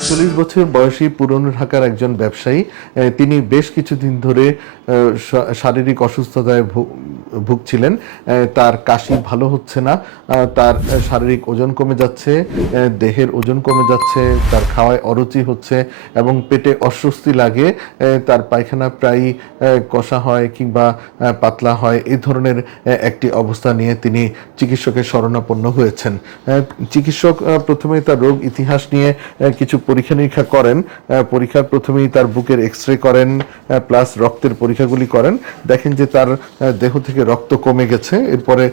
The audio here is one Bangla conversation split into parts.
চল্লিশ বছর বয়সী পুরনো ঢাকার একজন ব্যবসায়ী তিনি বেশ কিছুদিন ধরে শারীরিক অসুস্থতায় ভুগছিলেন। তার কাশি ভালো হচ্ছে না। তার শারীরিক ওজন কমে যাচ্ছে দেহের ওজন কমে যাচ্ছে, তার খাওয়ায় অরুচি হচ্ছে এবং পেটে অস্বস্তি লাগে। তার পায়খানা প্রায়ই কষা হয় কিংবা পাতলা হয়। এই ধরনের একটি অবস্থা নিয়ে তিনি চিকিৎসকের শরণাপন্ন হয়েছেন। চিকিৎসক প্রথমে তার রোগ ইতিহাস নিয়ে কিছু পরীক্ষা নিরীক্ষা করেন পরীক্ষার প্রথমেই তার বুকের এক্স রে করেন প্লাস রক্তের পরীক্ষাগুলি করেন। দেখেন যে তার দেহ থেকে রক্ত কমে গেছে। এরপরে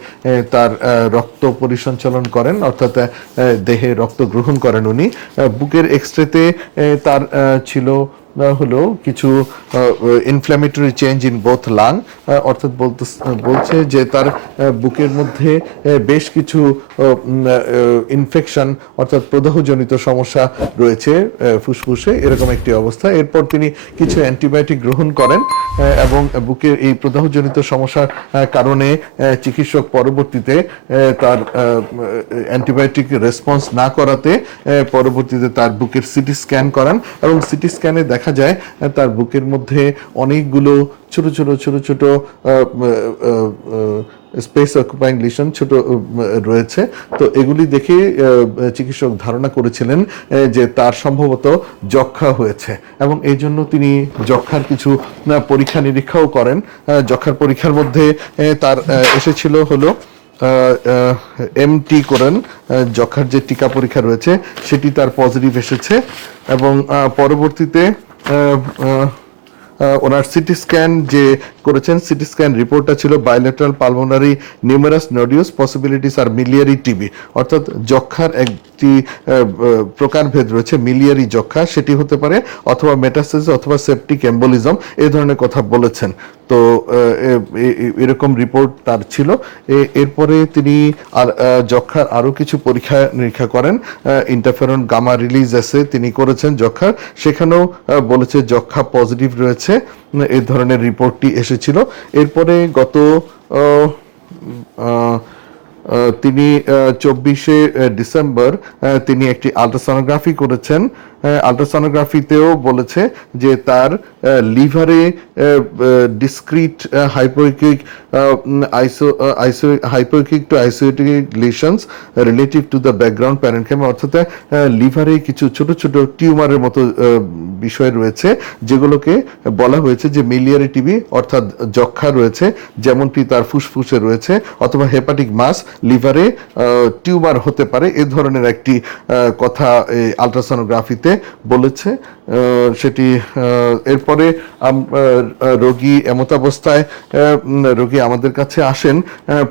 তার রক্ত পরিসঞ্চালন করেন, অর্থাৎ দেহে রক্ত গ্রহণ করেন উনি। বুকের এক্সরেতে তার ছিল হলো কিছু inflammatory change in both lung অর্থাৎ বলছে যে তার বুকের মধ্যে বেশ কিছু ইনফেকশন অর্থাৎ প্রদাহজনিত সমস্যা রয়েছে ফুসফুসে, এরকম একটি অবস্থা। এরপর তিনি কিছু অ্যান্টিবায়োটিক গ্রহণ করেন এবং বুকের এই প্রদাহজনিত সমস্যার কারণে চিকিৎসক পরবর্তীতে তার অ্যান্টিবায়োটিক রেসপন্স না করাতে পরবর্তীতে তার বুকের সিটি স্ক্যান করান, এবং সিটি স্ক্যানে দেখা যায় তার বুকের মধ্যে অনেকগুলো ছোট ছোট ছোট ছোট স্পেস অকুপাইং লিশন ছোট রয়েছে। তো এগুলি দেখে চিকিৎসক ধারণা করেছিলেন যে তার সম্ভবত যক্ষা হয়েছে এবং এই জন্য তিনি যক্ষার কিছু পরীক্ষা নিরীক্ষাও করেন। যক্ষার পরীক্ষার মধ্যে তার এসেছিল হলো এমটি করেন আহ, যক্ষার যে টিকা পরীক্ষা রয়েছে সেটি তার পজিটিভ এসেছে এবং পরবর্তীতে ওনার সিটি স্ক্যান যে করেছেন সিটি স্ক্যান রিপোর্টটা ছিল bilateral pulmonary numerous nodules possibilities আর মিলিয়ারি টিবি অর্থাৎ যক্ষার একটি প্রকারভেদ রয়েছে মিলিয়ারি যক্ষা, সেটি হতে পারে অথবা মেটাসিস অথবা সেপটিক এম্বোলিজম এই ধরনের কথা বলেছেন। তো এ- এ- এ- এরকম রিপোর্ট তার ছিল। এরপরে তিনি আর যক্ষার আরও কিছু পরীক্ষা নিরীক্ষা করেন। ইন্টারফেরন গামা রিলিজ এসে তিনি করেছেন যক্ষার। সেখানেও বলেছে যক্ষা পজিটিভ রয়েছে। এই ধরনের রিপোর্টটি এসেছিল। এরপরে গত তিনি চব্বিশে ডিসেম্বর তিনি একটি আলট্রাসোনোগ্রাফি করেছেন। আলট্রাসোনোগ্রাফিতেও বলেছে যে তার লিভারে discrete hypoechoic iso iso hypoechoic to isoechoic lesions relative to the background parenchyma অর্থাৎ লিভারে কিছু ছোট ছোট টিউমারের মতো বিষয় রয়েছে যেগুলোকে বলা হয়েছে যে মিলিয়ারি টিবি অর্থাৎ যক্ষা রয়েছে, যেমনটি তার ফুসফুসে রয়েছে, অথবা হেপাটিক মাস লিভারে টিউমার হতে পারে এ ধরনের একটি কথা আলট্রাসোনোগ্রাফিতে বলেছে। সেটি এরপরে রোগী এমতাবস্থায় রোগী আমাদের কাছে আসেন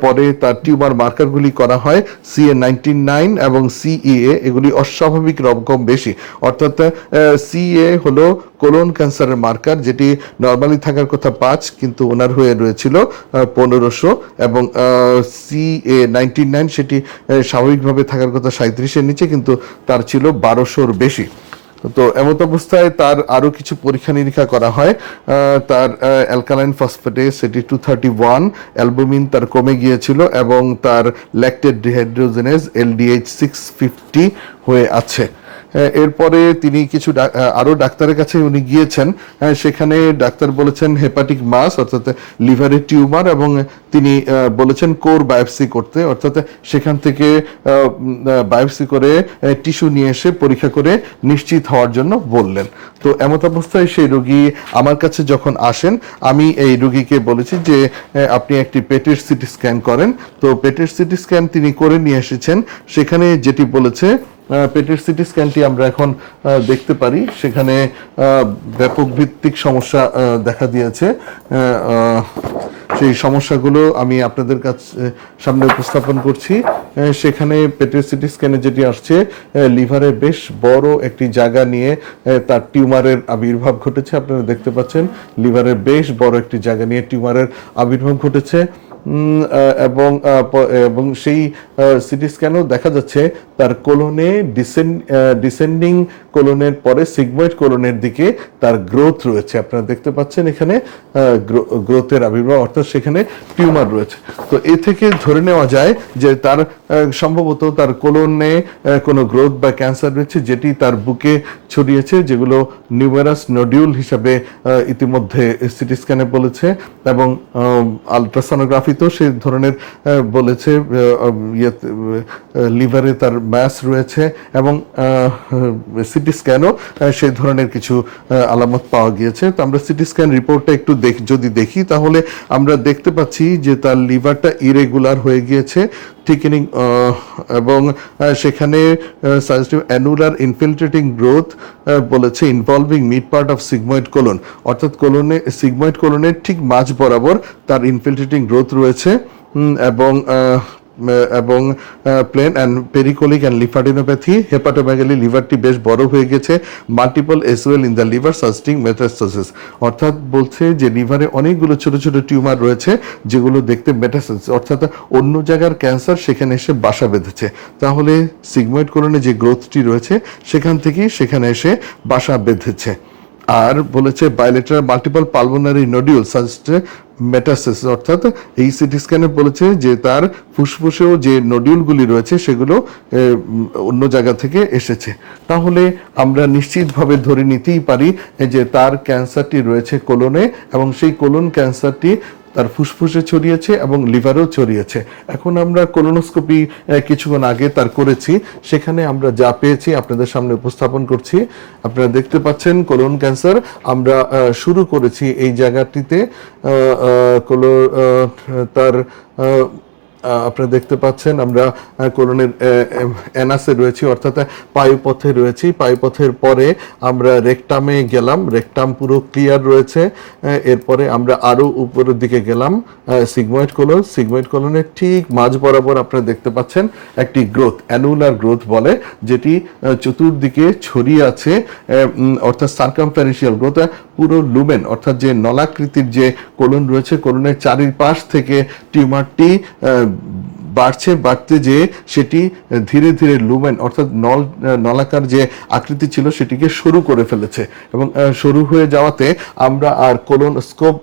পরে তার টিউমার মার্কারগুলি করা হয় সিএ নাইনটিন নাইন এবং সিইএ এগুলি অস্বাভাবিক রকম বেশি। অর্থাৎ সিএ হলো কোলন ক্যান্সারের মার্কার, যেটি নর্মালি থাকার কথা পাঁচ, কিন্তু ওনার হয়ে রয়েছিল পনেরোশো এবং সিএ নাইনটিন নাইন সেটি স্বাভাবিকভাবে থাকার কথা সাঁত্রিশের নিচে, কিন্তু তার ছিল বারোশোর বেশি। তো এমত অবস্থায় তার আরও কিছু পরীক্ষা নিরীক্ষা করা হয়। তার অ্যালকালাইন ফসফেটে সেটি টু থার্টি ওয়ান অ্যালবুমিন তার কমে গিয়েছিল এবং তার lactate dehydrogenase LDH six fifty হয়ে আছে। এরপরে তিনি কিছু ডা- আহ, আরও ডাক্তারের কাছে উনি গিয়েছেন। আহ, সেখানে ডাক্তার বলেছেন হেপাটিক মাস অর্থাৎ লিভারের টিউমার এবং তিনি বলেছেন কোর বায়োপসি করতে অর্থাৎ সেখান থেকে বায়োপসি করে টিস্যু নিয়ে এসে পরীক্ষা করে নিশ্চিত হওয়ার জন্য বললেন। তো এমত অবস্থায় সেই রোগী আমার কাছে যখন আসেন আমি এই রোগীকে বলেছি যে আপনি একটি পেটের সিটি স্ক্যান করেন। তো পেটের সিটি স্ক্যান তিনি করে নিয়ে এসেছেন। সেখানে যেটি বলেছে পেটের সিটি স্ক্যানটি আমরা এখন দেখতে পারি। সেখানে ব্যাপক ভিত্তিক সমস্যা দেখা দিয়েছে। সেই সমস্যাগুলো আমি আপনাদের কাছে সামনে উপস্থাপন করছি। সেখানে পেটের সিটি স্ক্যানে যেটি আসছে লিভারে বেশ বড় একটি জায়গা নিয়ে তার টিউমারের আবির্ভাব ঘটেছে। আপনারা দেখতে পাচ্ছেন লিভারের বেশ বড় একটি জায়গা নিয়ে টিউমারের আবির্ভাব ঘটেছে। এবং এবং সেই সিটি স্ক্যানেও দেখা যাচ্ছে তার কোলনে ডিসেন্ডিং কোলনের পরে সিগময়েড কোলনের দিকে তার গ্রোথ রয়েছে। আপনারা দেখতে পাচ্ছেন এখানে গ্রোথের আবির্ভাব, অর্থাৎ সেখানে টিউমার রয়েছে। তো এ থেকে ধরে নেওয়া যায় যে তার সম্ভবত তার কোলনে কোনো গ্রোথ বা ক্যান্সার রয়েছে যেটি তার বুকে ছড়িয়েছে, যেগুলো নিউমেরাস নডিউল হিসাবে ইতিমধ্যে সিটি স্ক্যানে বলেছে এবং আলট্রাসোনোগ্রাফিতেও সেই ধরনের বলেছে লিভারে তার ম্যাস রয়েছে এবং সিটি স্ক্যানও সেই ধরনের কিছু আলামত পাওয়া গিয়েছে। তো আমরা সিটি স্ক্যান রিপোর্টটা একটু দেখ, যদি দেখি, তাহলে আমরা দেখতে পাচ্ছি যে তার লিভারটা ইরেগুলার হয়ে গিয়েছে থিকেনিং এবং সেখানে সাজেস্টিভ অ্যানুলার ইনফিল্ট্রেটিং গ্রোথ বলেছে involving mid part of sigmoid colon অর্থাৎ কোলনে সিগময়েড কোলনের ঠিক মাঝ বরাবর তার ইনফিল্ট্রেটিং গ্রোথ রয়েছে। এবং এবং plain and pericolic and lymphadenopathy hepatomegaly লিভারটি বেশ বড় হয়ে গেছে multiple SOL in the liver suggesting metastasis অর্থাৎ বলছে যে লিভারে অনেকগুলো ছোট ছোট টিউমার রয়েছে, যেগুলো দেখতে মেটাস্টাসিস অর্থাৎ অন্য জায়গার ক্যান্সার সেখানে এসে বাসা বেঁধেছে। তাহলে সিগময়েড কোলনে যে গ্রোথটি রয়েছে, সেখান থেকেই সেখানে এসে বাসা বেঁধেছে। আর বলেছে bilateral multiple pulmonary nodule suggestive metastasis অর্থাৎ এই সিটি স্ক্যানে বলেছে যে তার ফুসফুসেও যে নডিউলগুলি রয়েছে সেগুলো অন্য জায়গা থেকে এসেছে। তাহলে আমরা নিশ্চিতভাবে ধরে নিতেই পারি যে তার ক্যান্সারটি রয়েছে কোলনে এবং সেই কোলন ক্যান্সারটি তার ফুসফুসে ছড়িয়েছে এবং লিভারও ছড়িয়েছে। এখন আমরা কোলোনোস্কোপি কিছুক্ষণ আগে তার করেছি। সেখানে আমরা যা পেয়েছি আপনাদের সামনে উপস্থাপন করছি। আপনারা দেখতে পাচ্ছেন কোলন ক্যান্সার আমরা শুরু করেছি এই জায়গাটিতে কোলো তার আপনারা দেখতে পাচ্ছেন, আমরা কোলনের অ্যানাসে রয়েছি, অর্থাৎ পায়ুপথে রয়েছি। পায়ুপথের পরে আমরা রেকটামে গেলাম, রেকটাম পুরো ক্লিয়ার রয়েছে। এরপরে আমরা আরও উপরের দিকে গেলাম সিগময়েড কোলন সিগময়েড কোলনের ঠিক মাঝ বরাবর আপনারা দেখতে পাচ্ছেন একটি গ্রোথ অ্যানুলার গ্রোথ বলে, যেটি চতুর্দিকে ছড়িয়ে আছে অর্থাৎ সার্কামফারেন্সিয়াল গ্রোথ পুরো লুমেন অর্থাৎ যে নলাকৃতির যে কোলন রয়েছে কোলনের চারিপাশ থেকে টিউমারটি বাড়ছে, বাড়তে যে সেটি ধীরে ধীরে লুমেন অর্থাৎ নল, নলাকার যে আকৃতি ছিল সেটিকে সরু করে ফেলেছে। এবং সরু হয়ে যাওয়াতে আমরা আর কোলন স্কোপ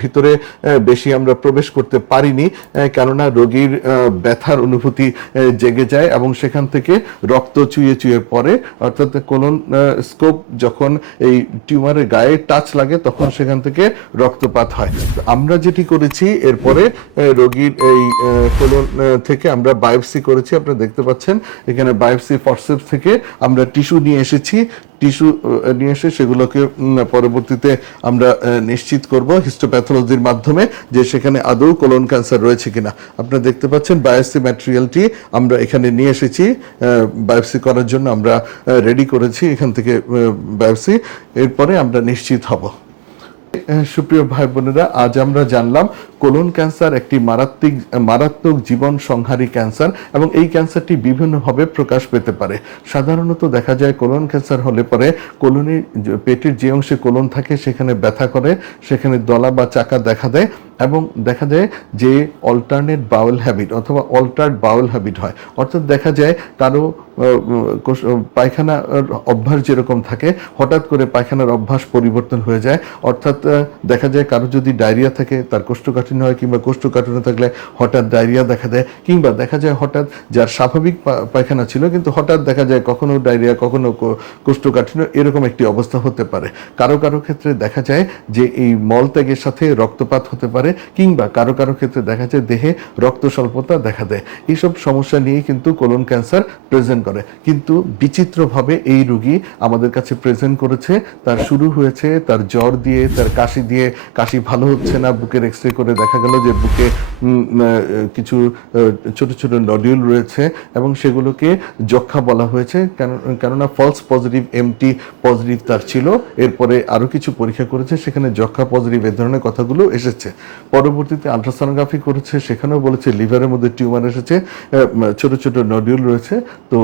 ভিতরে বেশি আমরা প্রবেশ করতে পারিনি কেননা রোগীর ব্যথার অনুভূতি জেগে যায় এবং সেখান থেকে রক্ত চুইয়ে চুইয়ে পড়ে। অর্থাৎ কোলন স্কোপ যখন এই টিউমারের গায়ে টাচ লাগে, তখন সেখান থেকে রক্তপাত হয়। আমরা যেটি করেছি, এরপরে রোগীর এই কোলন থেকে আমরা বায়োপসি করেছি আপনারা দেখতে পাচ্ছেন। এখানে বায়োপসি ফরসেপস থেকে আমরা টিস্যু নিয়ে এসেছি। টিস্যু নিয়ে এসে সেগুলোকে পরবর্তীতে আমরা নিশ্চিত করব হিস্টোপ্যাথোলজির মাধ্যমে যে সেখানে আদৌ কোলন ক্যান্সার রয়েছে কিনা। আপনারা দেখতে পাচ্ছেন বায়োপসি ম্যাটেরিয়ালটি আমরা এখানে নিয়ে এসেছি। বায়োপসি করার জন্য আমরা রেডি করেছি এখান থেকে বায়োপসি এরপরে আমরা নিশ্চিত হব। সুপ্রিয় ভাই বোনেরা, আজ আমরা জানলাম কোলন ক্যান্সার একটি মারাত্মক মারাত্মক জীবন সংহারী ক্যান্সার এবং এই ক্যান্সারটি বিভিন্নভাবে প্রকাশ পেতে পারে। সাধারণত দেখা যায় কোলন ক্যান্সার হলে পরে কোলনের পেটের যে অংশে কোলন থাকে, সেখানে ব্যথা করে, সেখানে দলা বা চাকা দেখা দেয় এবং দেখা যায় যে অল্টারনেট বাউল হ্যাবিট অথবা অল্টার্ড বাউল হ্যাবিট হয়। অর্থাৎ দেখা যায় কোষ- পায়খানার অভ্যাস যেরকম থাকে, হঠাৎ করে পায়খানার অভ্যাস পরিবর্তন হয়ে যায়। অর্থাৎ দেখা যায় কারও যদি ডায়রিয়া থাকে, তার কোষ্ঠকাঠিন্য হয় কিংবা কোষ্ঠকাঠিন্য থাকলে হঠাৎ ডায়রিয়া দেখা দেয়, কিংবা দেখা যায় হঠাৎ যার স্বাভাবিক পায়খানা ছিল, কিন্তু হঠাৎ দেখা যায় কখনো ডায়রিয়া, কখনো কোষ্ঠকাঠিন্য, এরকম একটি অবস্থা হতে পারে। কারও কারও ক্ষেত্রে দেখা যায় যে এই মলত্যাগের সাথে রক্তপাত হতে পারে কিংবা কারও কারও ক্ষেত্রে দেখা যায় দেহে রক্ত স্বল্পতা দেখা দেয়। এইসব সমস্যা নিয়ে কিন্তু কোলন ক্যান্সার প্রেজেন্ট করে। কিন্তু বিচিত্রভাবে এই রোগী আমাদের কাছে প্রেজেন্ট করেছে। তার শুরু হয়েছে তার জ্বর দিয়ে, তার কাশি দিয়ে। কাশি ভালো হচ্ছে না, বুকের এক্স রে করে দেখা গেল যে বুকে কিছু ছোট ছোট নডিউল রয়েছে এবং সেগুলোকে যক্ষা বলা হয়েছে। কেন- কেননা ফলস পজিটিভ এমটি পজিটিভ তার ছিল। এরপরে আরও কিছু পরীক্ষা করেছে। সেখানে যক্ষা পজিটিভ এ ধরনের কথাগুলো এসেছে। পরবর্তীতে আলট্রাসোনোগ্রাফি করেছে, সেখানেও বলেছে লিভারের মধ্যে টিউমার এসেছে ছোট ছোট নডিউল রয়েছে। তো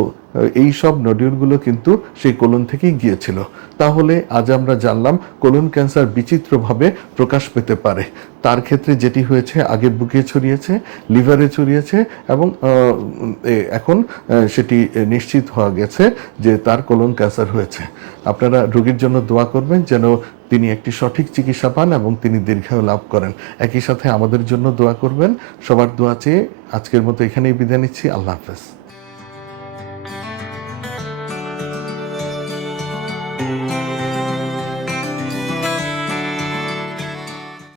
এই সব নডিউলগুলো কিন্তু সেই কোলন থেকেই গিয়েছিল। তাহলে আজ আমরা জানলাম কোলন ক্যান্সার বিচিত্রভাবে প্রকাশ পেতে পারে। তার ক্ষেত্রে যেটি হয়েছে আগে বুকে ছড়িয়েছে, লিভারে ছড়িয়েছে এবং এখন সেটি নিশ্চিত হওয়া গেছে যে তার কোলন ক্যান্সার হয়েছে। আপনারা রোগীর জন্য দোয়া করবেন যেন তিনি একটি সঠিক চিকিৎসা পান এবং তিনি দীর্ঘায়ু লাভ করেন। একই সাথে আমাদের জন্য দোয়া করবেন। সবার দোয়া চেয়ে আজকের মতো এখানেই বিদায় নিচ্ছি। আল্লাহ হাফেজ।